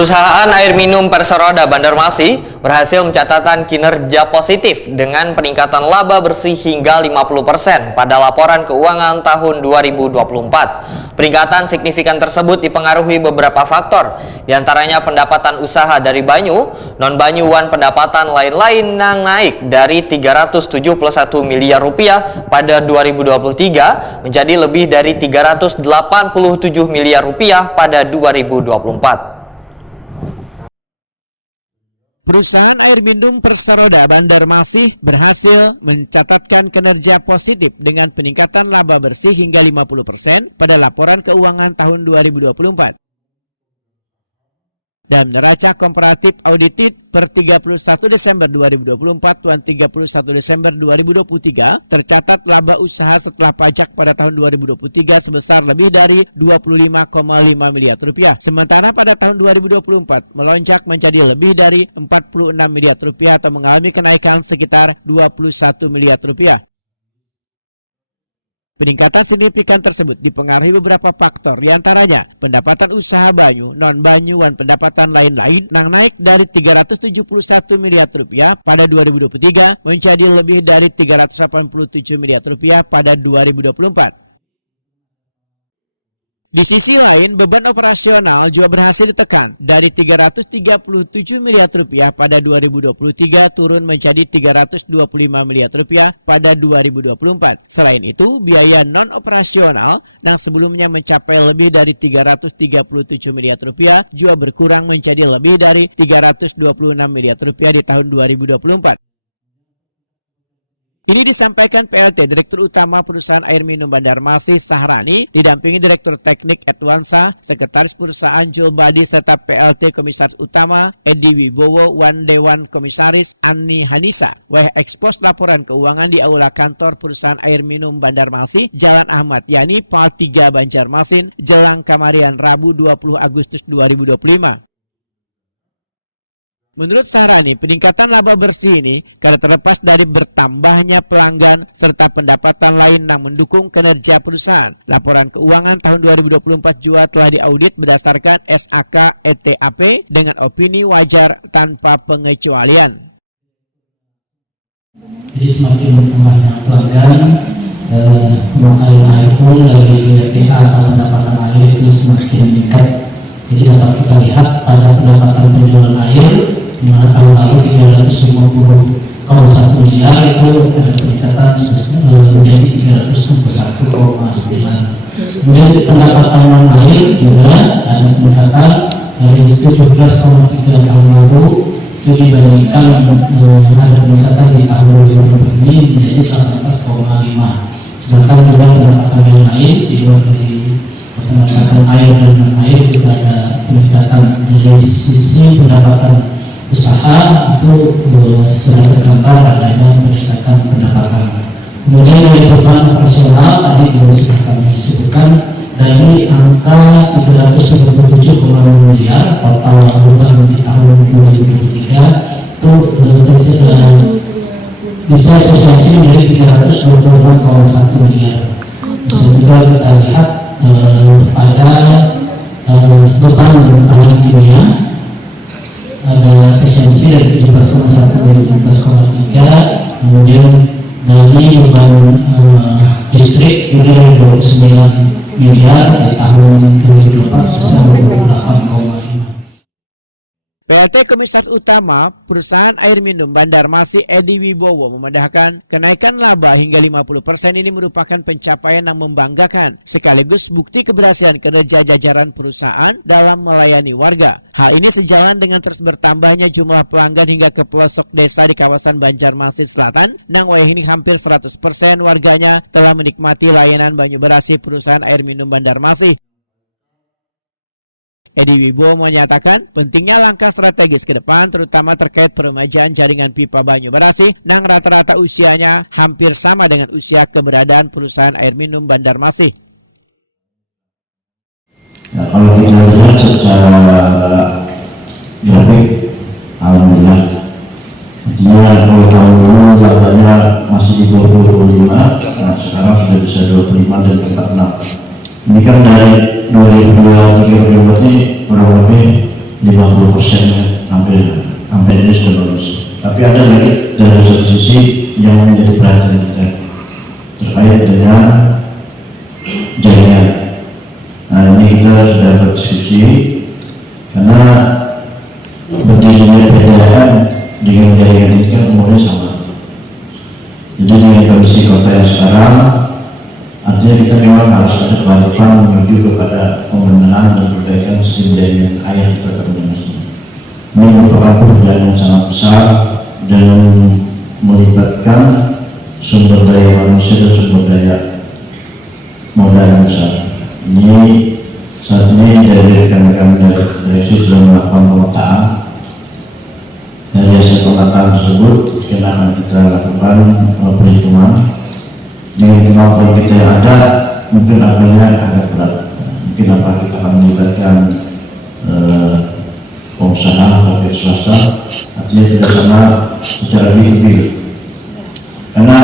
Perusahaan air minum Perseroda Banjarmasin berhasil mencatatkan kinerja positif dengan peningkatan laba bersih hingga 50% pada laporan keuangan tahun 2024. Peningkatan signifikan tersebut dipengaruhi beberapa faktor, diantaranya pendapatan usaha dari banyu, non-banyuan pendapatan lain-lain yang naik dari 371 miliar rupiah pada 2023 menjadi lebih dari 387 miliar rupiah pada 2024. Perusahaan air minum Perseroda Banjarmasin berhasil mencatatkan kinerja positif dengan peningkatan laba bersih hingga 50% pada laporan keuangan tahun 2024. Dalam neraca komparatif audited per 31 Desember 2024 dan 31 Desember 2023, tercatat laba usaha setelah pajak pada tahun 2023 sebesar lebih dari 25,5 miliar rupiah. Sementara pada tahun 2024 melonjak menjadi lebih dari 46 miliar rupiah atau mengalami kenaikan sekitar 21 miliar rupiah. Peningkatan signifikan tersebut dipengaruhi beberapa faktor, diantaranya pendapatan usaha banyu, non-banyuan pendapatan lain-lain yang naik dari 371 miliar rupiah pada 2023 menjadi lebih dari 387 miliar rupiah pada 2024. Di sisi lain, beban operasional juga berhasil ditekan dari 337 miliar rupiah pada 2023 turun menjadi 325 miliar rupiah pada 2024. Selain itu, biaya non-operasional yang sebelumnya mencapai lebih dari 337 miliar rupiah juga berkurang menjadi lebih dari 326 miliar rupiah di tahun 2024. Ini disampaikan PLT Direktur Utama Perusahaan Air Minum Banjarmasin Sahrani didampingi Direktur Teknik Edwansa, Sekretaris Perusahaan Julbadi serta PLT Komisaris Utama Edi Wibowo, Wan Dewan Komisaris Ani Hanisa. Ekspos laporan keuangan di Aula Kantor Perusahaan Air Minum Banjarmasin, Jalan Ahmad Yani, Pal 3 Banjarmasin, jelang Kamarian Rabu 20 Agustus 2025. Menurut Sahrani, peningkatan laba bersih ini karena terlepas dari bertambahnya pelanggan serta pendapatan lain yang mendukung kinerja perusahaan. Laporan keuangan tahun 2024 juga telah diaudit berdasarkan SAK ETAP dengan opini wajar tanpa pengecualian. Jadi semakin banyak pelanggan, air pun dari PH atau pendapatan air itu semakin meningkat. Jadi dapat kita lihat pada pendapatan penjualan air di mana tahun lalu 350,1 miliar itu ada peningkatan menjadi 351,9. Kemudian pendapatan non air juga ada peningkatan dari 17,3 tahun lalu itu dibandingkan ada peningkatan di tahun 2020 ini menjadi 18,5. Sedangkan juga pendapatan lain-lain di luar dari pendapatan air dan non air juga ada peningkatan dari sisi pendapatan usaha itu sudah tergambar adanya peningkatan pendapatan. Kemudian dari beban operasional tadi juga sudah kami sebutkan dari angka 357 miliar total beban di tahun 2023 itu bisa efisiensi menjadi 324,1 miliar. Bisa juga kita lihat pada beban bahan kimia ada efisiensi dari 17,1 dari 17,3, kemudian dari beban listrik juga dari 29 miliar di tahun 2024 sebesar 28,5. PLT Komisaris Utama Perusahaan Air Minum Banjarmasin Edi Wibowo memandangkan kenaikan laba hingga 50% ini merupakan pencapaian yang membanggakan sekaligus bukti keberhasilan kerja jajaran perusahaan dalam melayani warga. Hal ini sejalan dengan terus bertambahnya jumlah pelanggan hingga ke pelosok desa di kawasan Banjarmasin Selatan. Nang wayah ini hampir 100% warganya telah menikmati layanan banyu bersih Perusahaan Air Minum Banjarmasin. Edi Wibowo menyatakan pentingnya langkah strategis ke depan terutama terkait peremajaan jaringan pipa banyu bersih yang rata-rata usianya hampir sama dengan usia keberadaan Perusahaan Air Minum Banjarmasin. Ya, kalau kita lihat secara grafik, alhamdulillah, artinya kalau tahun lalu labanya masih di 25, nah sekarang sudah bisa 25 dan 46. Ini kan dari 2023 ini kurang lebih 50% sampai dia sudah lulus. Tapi ada lagi dari satu sisi yang menjadi perhatian kita terkait dengan jaringan. Nah, ini kita sudah berdiskusi karena berdirinya PDAM dengan jaringan ini kan umurnya sama. Jadi dengan kondisi kota yang sekarang, artinya kita memang harus ada kewajiban menuju kepada pembenahan dan perbaikan sistem jaringan air di Kota Banjarmasin. Ini merupakan pekerjaan yang sangat besar dan melibatkan sumber daya manusia dan sumber daya modal yang besar. Ini saat ini dari rekan-rekan dari direksi sedang melakukan pemetaan. Dari hasil pemetaan tersebut kita akan kita lakukan perhitungan. Dengan kemampuan kita yang ada, mungkin akhirnya agak berat. Mungkin apa kita akan melibatkan pengusaha atau pihak swasta, artinya tidak sama secara B2B. Karena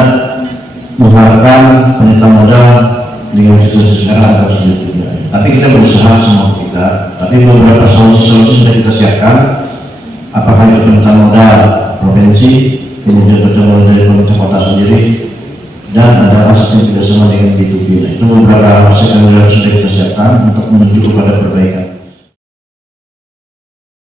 mengharapkan penita modal dengan situasi sekarang agak sulit juga. Tapi kita berusaha semua kita. Tapi beberapa solusi sudah kita siapkan. Apakah itu penita modal provinsi, kemudian penita modal dari pemerintah kota sendiri, dan ada sistem kerjasama dengan B2B. Nah, itu beberapa skenario yang sudah kita siapkan untuk menuju kepada perbaikan.